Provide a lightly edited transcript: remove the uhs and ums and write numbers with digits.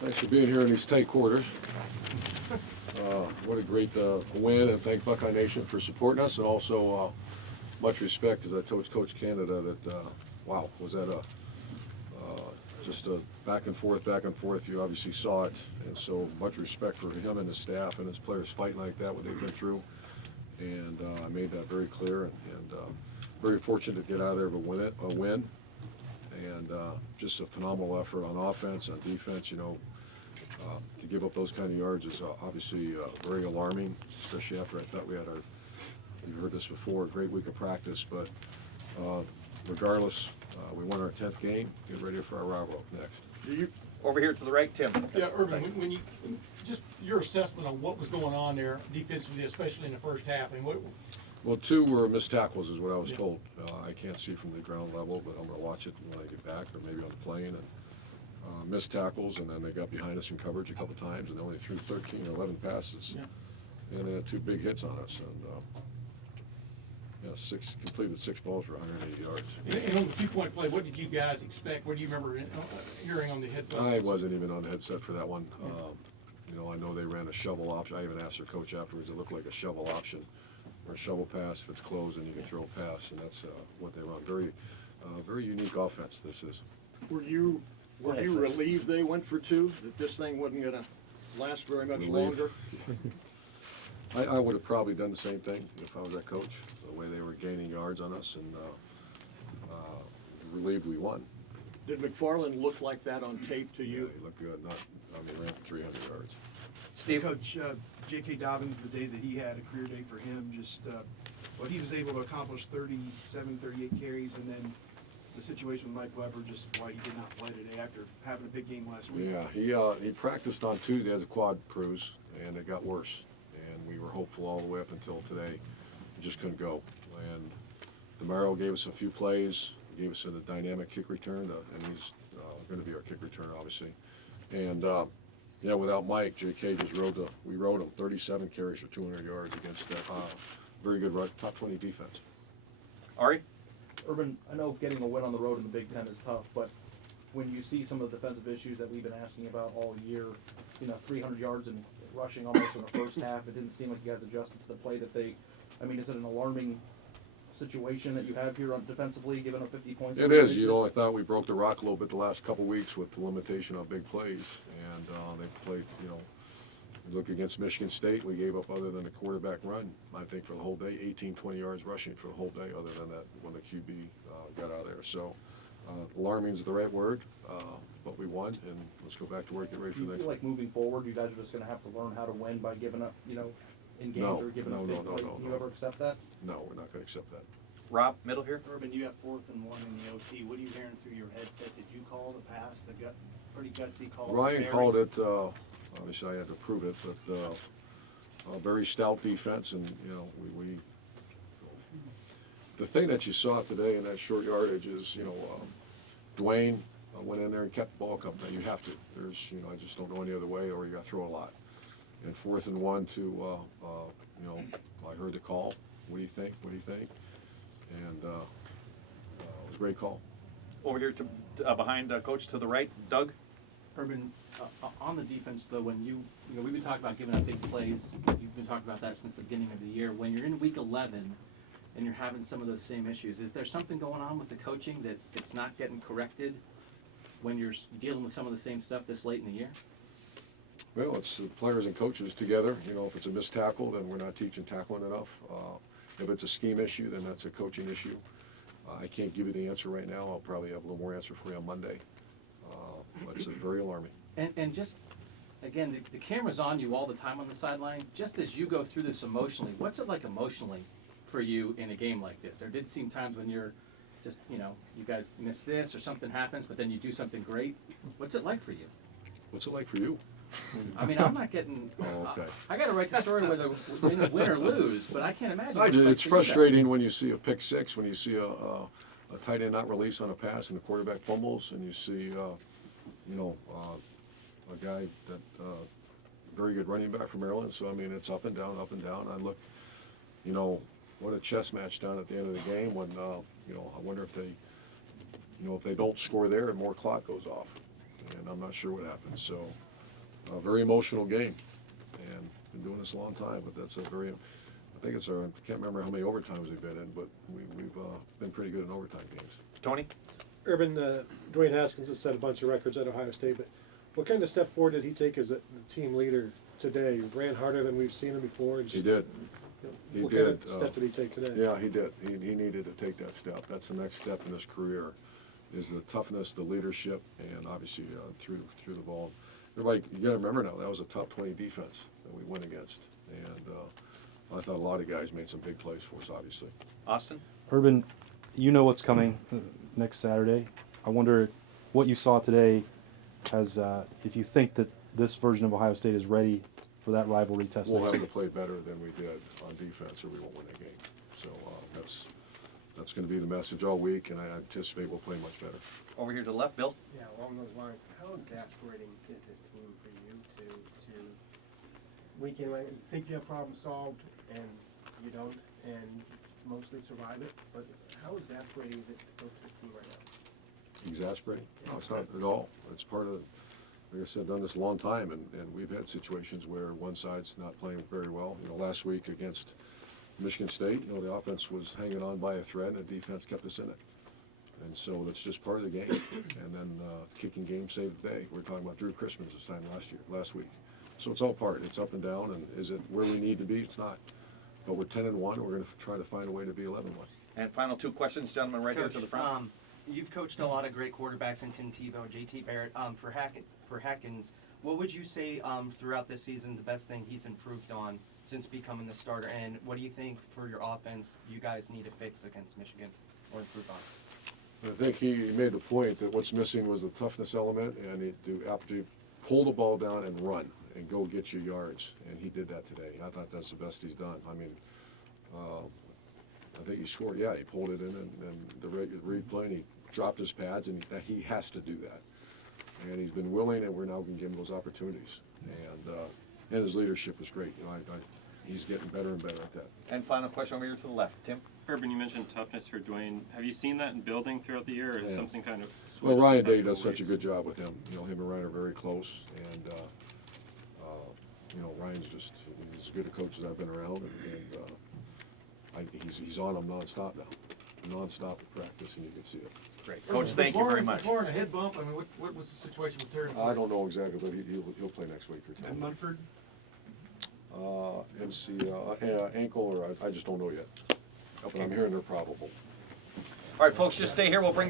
Thanks for being here in these tight quarters. What a great win, and thank Buckeye Nation for supporting us, and also much respect, as I told Coach Canada, that wow, was that just a back and forth. You obviously saw it, and so much respect for him and his staff and his players fighting like that, what they've been through, and I made that very clear, and very fortunate to get out of there with a win, and just a phenomenal effort on offense, on defense. To give up those kind of yards is obviously very alarming, especially after I thought we had you've heard this before, a great week of practice, but regardless, we won our 10th game. Get ready for our rival next. Over here to the right, Tim. Yeah, Urban, when you just your assessment on what was going on there defensively, especially in the first half, and what. Well, 2 were missed tackles, is what I was told. I can't see from the ground level, but I'm going to watch it when I get back, or maybe on the plane. And missed tackles, and then they got behind us in coverage a couple times, and they only threw 13 or 11 passes, and they had 2 big hits on us, and completed 6 balls for 180 yards. And on the 2-point play, what did you guys expect? What do you remember hearing on the headphones? I wasn't even on the headset for that one. I know they ran a shovel option. I even asked their coach afterwards. It looked like a shovel option or a shovel pass. If it's closed, and you can throw a pass, and that's what they run. Very unique offense. This is. Were you relieved they went for 2? That this thing wasn't going to last very much longer? I would have probably done the same thing if I was that coach. The way they were gaining yards on us, and relieved we won. Did McFarland look like that on tape to you? Yeah, he looked good. He ran for 300 yards. Steve? Coach, J.K. Dobbins, the day that he had a career day for him, just what he was able to accomplish, 37, 38 carries, and then the situation with Mike Weber, just why he did not play today after having a big game last week. Yeah, he practiced on Tuesday as a quad bruise, and it got worse. And we were hopeful all the way up until today. It just couldn't go. And Meyer gave us a few plays, gave us a dynamic kick return, and he's going to be our kick returner, obviously. And without Mike, J.K. we rode him 37 carries for 200 yards against that very good top 20 defense. Ari? Urban, I know getting a win on the road in the Big Ten is tough, but when you see some of the defensive issues that we've been asking about all year, 300 yards and rushing almost in the first half, it didn't seem like you guys adjusted to the play that is it an alarming situation that you have here on defensively, giving up 50 points? It is. I thought we broke the rock a little bit the last couple weeks with the limitation on big plays, and they played, you look against Michigan State, we gave up, other than the quarterback run, I think for the whole day, 18, 20 yards rushing for the whole day, other than that when the QB got out of there. So alarming is the right word, but we won, and let's go back to work, get ready for the next Do you feel like moving forward, you guys are just going to have to learn how to win by giving up, in games or giving up big plays? Do you ever accept that? No, we're not going to accept that. Rob, middle here. Urban, you have 4th and 1 in the OT. What are you hearing through your headset? Did you call the pass? Pretty gutsy call. Ryan called it. Obviously, I had to prove it, but a very stout defense, and we. The thing that you saw today in that short yardage is, Dwayne went in there and kept the ball coming. Now you have to. There's, I just don't know any other way, or you got to throw a lot. And 4th and 1 to, I heard the call. What do you think? And it was a great call. Over here to behind Coach to the right, Doug. Urban, on the defense though, when we've been talking about giving up big plays. You've been talking about that since the beginning of the year. When you're in week 11 and you're having some of those same issues, is there something going on with the coaching that it's not getting corrected when you're dealing with some of the same stuff this late in the year? Well, it's the players and coaches together. If it's a missed tackle, then we're not teaching tackling enough. If it's a scheme issue, then that's a coaching issue. I can't give you the answer right now. I'll probably have a little more answer for you on Monday. But it's very alarming. And just, again, the camera's on you all the time on the sideline. Just as you go through this emotionally, what's it like emotionally for you in a game like this? There did seem times when you're just, you guys miss this or something happens, but then you do something great. What's it like for you? What's it like for you? I mean, I'm not getting. Oh, okay. I got to write the story whether win or lose, but I can't imagine. It's frustrating when you see a pick six, when you see a tight end not release on a pass and the quarterback fumbles, and you see, a guy that very good running back from Maryland. So I mean, it's up and down, up and down. I look, what a chess match down at the end of the game when, I wonder if they, if they don't score there and more clock goes off, and I'm not sure what happens. So. a very emotional game, and been doing this a long time. But that's a very, I think it's our, I can't remember how many overtimes we've been in, but we've been pretty good in overtime games. Tony? Urban, Dwayne Haskins has set a bunch of records at Ohio State, but what kind of step forward did he take as the team leader today? He ran harder than we've seen him before. And He did. He what did. kind of step did he take today? Yeah, he did. He needed to take that step. That's the next step in his career, is the toughness, the leadership, and obviously through the ball. Everybody, you got to remember now, that was a top 20 defense that we went against, and I thought a lot of guys made some big plays for us, obviously. Austin? Urban, you know what's coming next Saturday. I wonder what you saw today has, if you think that this version of Ohio State is ready for that rivalry test. We'll next have week. to play better than we did on defense, or we won't win that game. So that's going to be the message all week, and I anticipate we'll play much better. Over here to the left, Bill? Yeah, along those lines, how exasperating is this team for you to week in, you think you have problem solved and you don't, and mostly survive it, but how exasperating is it to coach this team right now? Exasperating? No, it's not at all. It's part of, like I said, I've done this a long time, and we've had situations where one side's not playing very well. You know, last week against Michigan State, you know, the offense was hanging on by a thread, and the defense kept us in it. And so that's just part of the game. And then the kicking game saved the day. We were talking about Drew Christmas this time last week. So it's all part. It's up and down, and is it where we need to be? It's not. But we're 10-1. We're going to try to find a way to be 11-1. And final two questions, gentlemen, right here to the front. You've coached a lot of great quarterbacks in Tim Tebow, JT Barrett. For Hackins, what would you say throughout this season the best thing he's improved on since becoming the starter? And what do you think for your offense you guys need to fix against Michigan or improve on? I think he made the point that what's missing was the toughness element and the opportunity to pull the ball down and run and go get your yards. And he did that today. I thought that's the best he's done. I mean, I think he scored. Yeah, he pulled it in and the replay, and he dropped his pads, and he has to do that. And he's been willing, and we're now going to give him those opportunities. And his leadership is great. You know, he's getting better and better at that. And final question over here to the left, Tim? Urban, you mentioned toughness for Dwayne. Have you seen that in building throughout the year, or is something kind of switched? Well, in Ryan the past Day does couple such a weeks? good job with him. You know, him and Ryan are very close, and you know, Ryan's just as good a coach as I've been around, and he's on them nonstop now, nonstop at practice, and you can see it. Great. Coach, thank you very much. Before a head bump, I mean, what was the situation with Terry? I don't know exactly, but he'll play next week or And two. Munford? Ankle, or I just don't know yet. But I'm hearing they're probable. All right, folks, just stay here. We'll bring